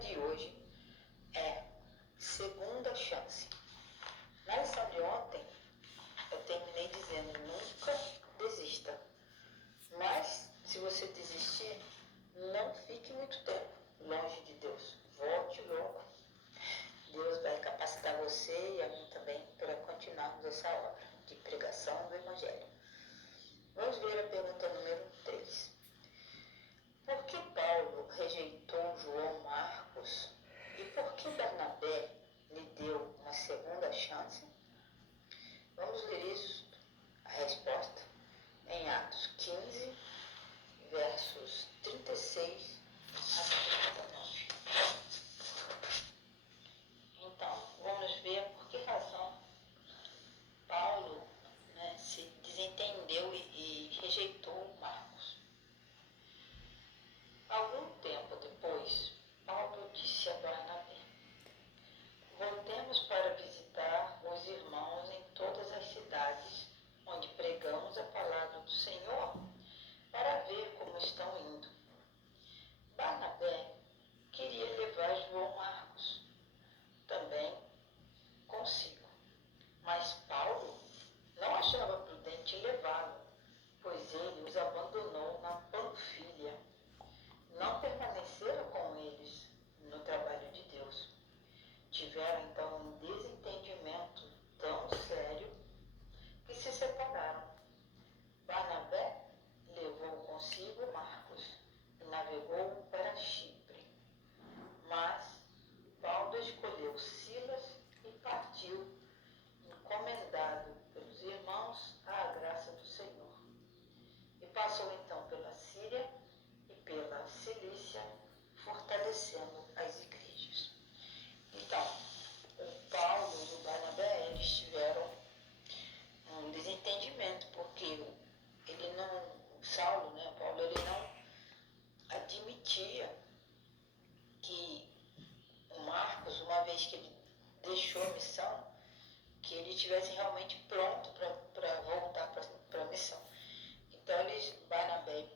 de hoje é segunda chance. Na lição de ontem, eu terminei dizendo: nunca desista. Mas, se você desistir, não fique muito tempo longe de Deus. Volte logo. Deus vai capacitar você e a mim também para continuarmos essa obra de pregação do Evangelho. Vamos ver a pergunta número 3. Por que Paulo rejeitou João Marcos e por que Barnabé lhe deu uma segunda chance? Vamos ler isso, a resposta, em Atos 15, versos 36 a 39. Então, vamos ver por que razão Paulo se desentendeu e rejeitou Marcos. Algum tempo depois, Paulo disse a Barnabé: voltemos para visitar os irmãos em todas as cidades onde pregamos a palavra do Senhor, para ver como estão indo. Barnabé queria levar João Marcos também consigo, mas Paulo não achava prudente levá-lo, pois ele os abandonou na Panfilha. Não permaneceram com eles no trabalho de Deus. Tiveram então um desentendimento tão sério que se separaram. Barnabé levou consigo Marcos e navegou para Chipre. Mas Paulo escolheu Silas e partiu, encomendado pelos irmãos à graça do Senhor. E passou então pela Síria e pela Cilícia, fortalecendo as igrejas. Então, o Paulo e o Barnabé, eles tiveram um desentendimento, porque Paulo, ele não admitia que o Marcos, uma vez que ele deixou a missão, que ele estivesse realmente pronto para voltar para a missão. Então, Barnabé e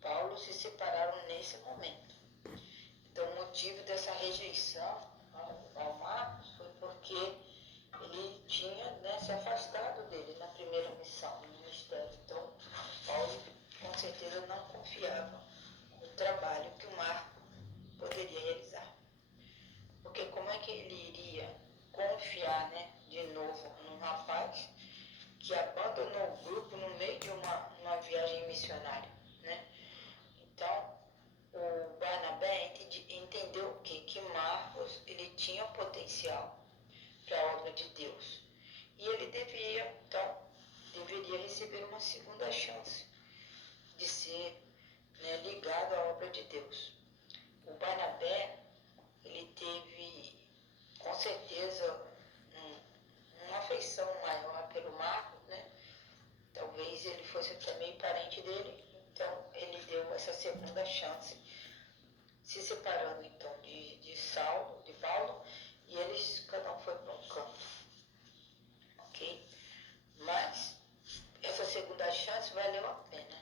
Paulo se separaram nesse momento. Então, o motivo dessa rejeição ao Marcos foi porque ele tinha se afastado dele na primeira missão, no ministério. Então, Paulo, com certeza, não confiava no trabalho que o Marcos poderia realizar. Porque como é que ele iria confiar, de novo num rapaz que abandonou o grupo no meio de uma viagem missionária, Então, o Barnabé entendeu o quê? Que Marcos, ele tinha potencial para a obra de Deus. E ele deveria receber uma segunda chance de ser ligado à obra de Deus. O Barnabé, ele teve, com certeza, uma afeição maior pelo Marcos, Talvez ele fosse também parente dele, então ele deu essa segunda chance, se separando então de Paulo, e cada um foi para um canto, ok? Mas essa segunda chance valeu a pena.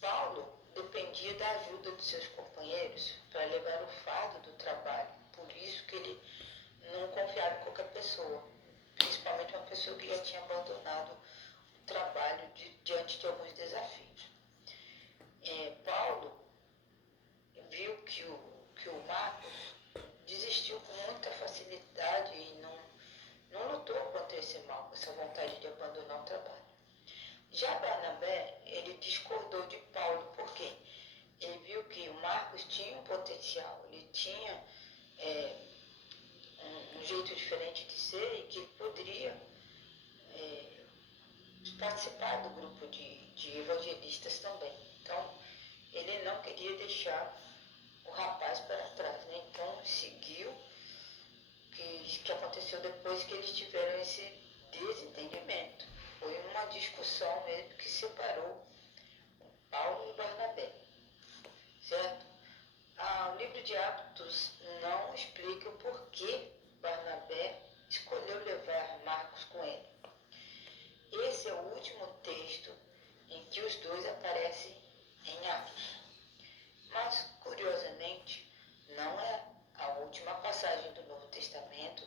Paulo dependia da ajuda de seus companheiros para levar o fardo do trabalho, por isso que ele não confiava em qualquer pessoa, principalmente uma pessoa que já tinha abandonado o trabalho diante de alguns desafios. Paulo viu que o Marcos desistiu com muita facilidade e não lutou contra esse mal, com essa vontade de abandonar o trabalho. Já Barnabé, ele discordou de Paulo, porque ele viu que o Marcos tinha um potencial, ele tinha um jeito diferente de ser e que ele poderia participar do grupo de evangelistas também. Então, ele não queria deixar o rapaz para trás, Então, seguiu o que aconteceu depois que eles tiveram esse desentendimento. Foi uma discussão mesmo que separou Paulo e Barnabé, certo? O livro de Atos não explica o porquê Barnabé escolheu levar Marcos com ele. Esse é o último texto em que os dois aparecem em Atos. Mas, curiosamente, não passagem do Novo Testamento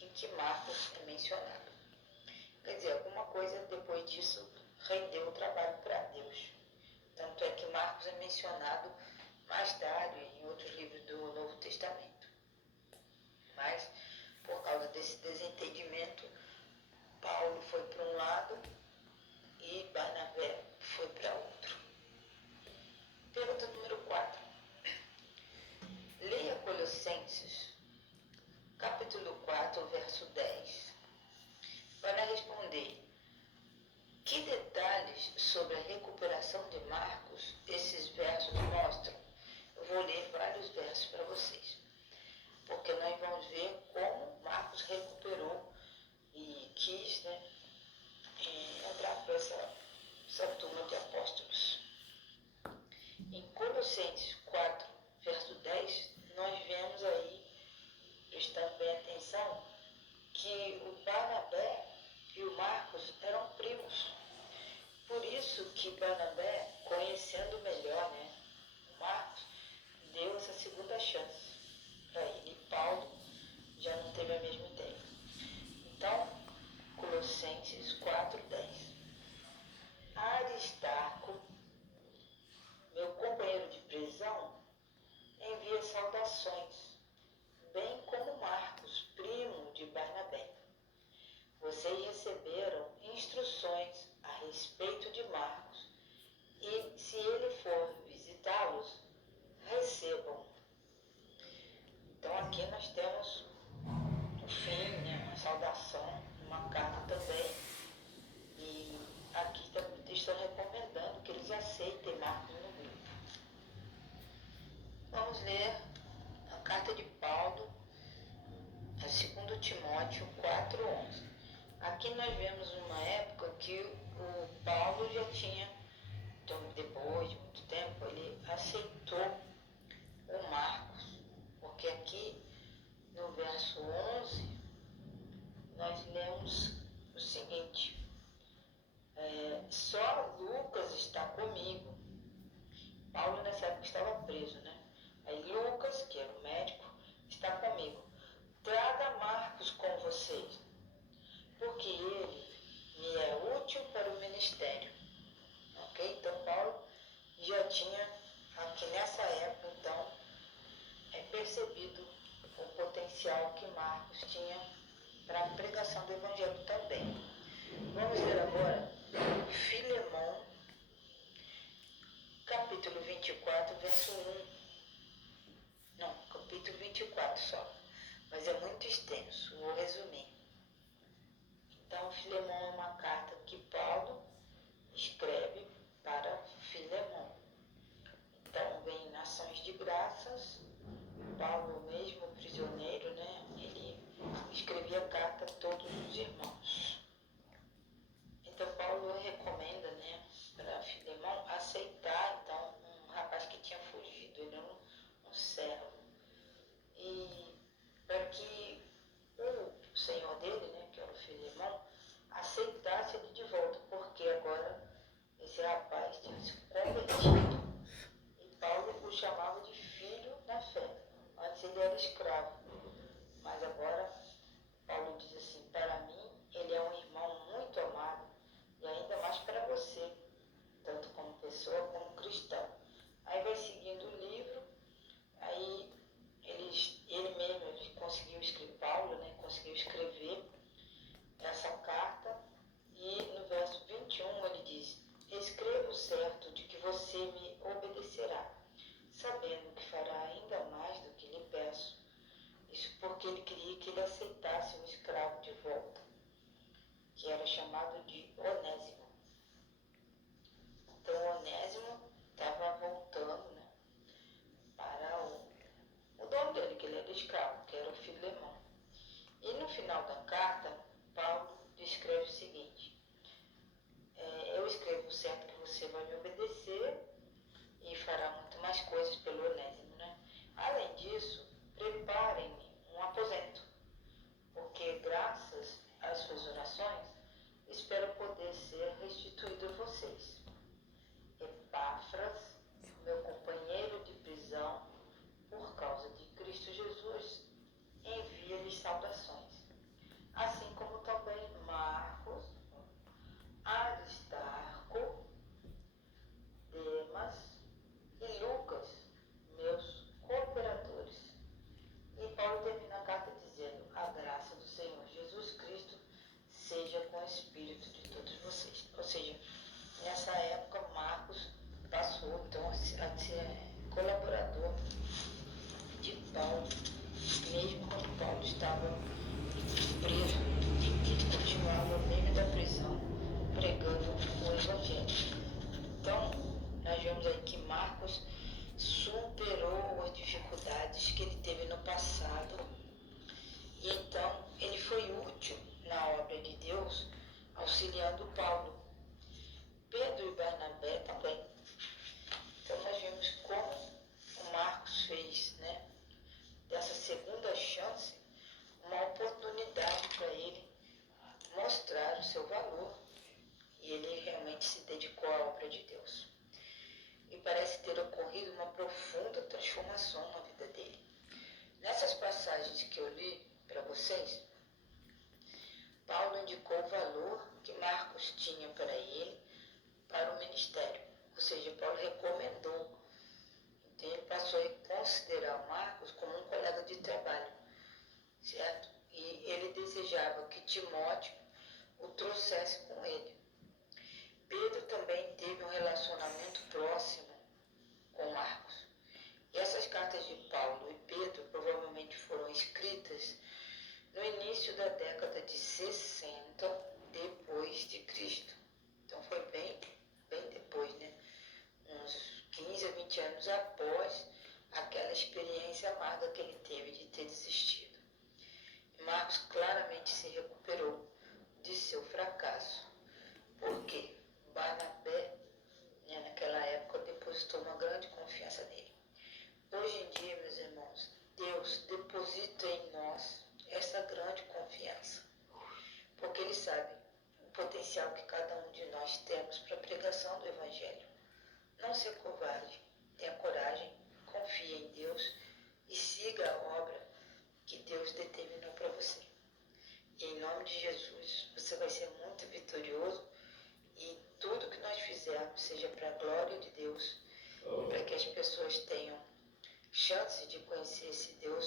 em que Marcos é mencionado. Quer dizer, alguma coisa depois disso rendeu o trabalho para Deus. Tanto é que Marcos é mencionado mais tarde em outros livros do Novo Testamento. Mas, por causa desse desentendimento, Paulo foi para um lado e Barnabé foi para outro. Pergunta número 4. Leia Colossenses, capítulo 4, verso 10. Para responder, que detalhes sobre a recuperação de Marcos esses versos mostram? Eu vou ler vários versos para vocês, porque nós vamos ver como Marcos recuperou e quis, entrar para essa turma de apóstolos. Em Colossenses 4, verso 10, nós vemos aí, prestando bem atenção, que o Barnabé e o Marcos eram primos. Por isso que Barnabé, conhecendo melhor o Marcos, deu essa segunda chance para ele. E Paulo já não teve a mesma ideia. Então, Colossenses 4:10. Aristarco, meu companheiro de prisão, envia saudações, bem como Marcos, primo de Barnabé. Vocês receberam instruções a respeito de Marcos, e se ele for visitá-los, recebam. Então aqui nós temos o fim, uma saudação, uma carta também. E aqui estão recomendando que eles aceitem Marcos no grupo. Vamos ler a carta de Paulo, a 2 Timóteo 4:11. Aqui nós vemos uma época que o Paulo já tinha, então, depois de muito tempo, ele aceitou o Marcos, porque aqui no verso 11 nós lemos o seguinte: só Lucas está comigo. Paulo nessa época estava preso, Aí Lucas, que era o médico, está comigo. Traga Marcos com vocês, porque ele me é útil para o ministério. Ok? Então Paulo já tinha, aqui nessa época, então, percebido o potencial que Marcos tinha para a pregação do Evangelho também. Vamos ver agora Filemão, capítulo 24, verso 1. Não, capítulo 24 só, mas é muito extenso, vou resumir. Então, Filemão é uma carta que Paulo escreve para Filemão. Então, vem em ações de graças. Paulo, mesmo prisioneiro, ele escrevia carta a todos os irmãos. Então, Paulo recomenda, para Filemão aceitar, então, um rapaz que tinha fugido, ele era um servo. E para que o senhor dele, que era o Filemão, aceitasse ele de volta, porque agora esse rapaz tinha se convertido e Paulo o chamava de filho na fé. Antes ele era escravo, mas agora Paulo diz assim: para mim ele é um irmão muito amado, e ainda mais para você, tanto como pessoa como cristão. Aí vai seguindo o livro, aí ele conseguiu escrever, Paulo, conseguiu escrever essa carta, e no verso 21 ele diz: escrevo certo de que você me obedecerá, sabendo que fará ainda mais do que lhe peço. Isso porque ele queria que ele aceitasse um escravo de volta, que era chamado de Onésimo. Então Onésimo estava voltando para o dono dele, que ele era escravo, que era o Filemão. E no final da carta, Paulo descreve o seguinte: eu escrevo certo que você vai me obedecer e fará muito mais coisas pelo Onésimo. Além disso, preparem-me um aposento, porque graças às suas orações, espero poder ser restituído a vocês. Epáfras, meu companheiro de prisão, por causa de Cristo Jesus, passagens que ele teve no passado. E então ele foi útil na obra de Deus, auxiliando Paulo. Pedro e Barnabé também. Então nós vimos como o Marcos fez, né, dessa segunda chance uma oportunidade para ele mostrar o seu valor, e ele realmente se dedicou à obra de Deus. E parece ter ocorrido uma profunda transformação na vida dele. Nessas passagens que eu li para vocês, Paulo indicou o valor que Marcos tinha para ele, para o ministério. Ou seja, Paulo recomendou. Então ele passou a considerar Marcos como um colega de trabalho, certo? E ele desejava que Timóteo o trouxesse com ele. Pedro também teve um relacionamento próximo com Marcos. E essas cartas de Paulo e Pedro provavelmente foram escritas no início da década de 60 depois de Cristo. Então foi bem depois, né? Uns 15 a 20 anos após aquela experiência amarga que ele teve de ter desistido. E Marcos claramente se recuperou de seu fracasso. Por quê? Barnabé, né, naquela época, depositou uma grande confiança nele. Hoje em dia, meus irmãos, Deus deposita em nós essa grande confiança, porque Ele sabe o potencial que cada um de nós temos para a pregação do Evangelho. Não seja covarde, tenha coragem, confie em Deus e siga a obra que Deus determinou para você. E em nome de Jesus, você vai ser muito vitorioso, e tudo que nós fizermos seja para a glória de Deus, para que as pessoas tenham chance de conhecer esse Deus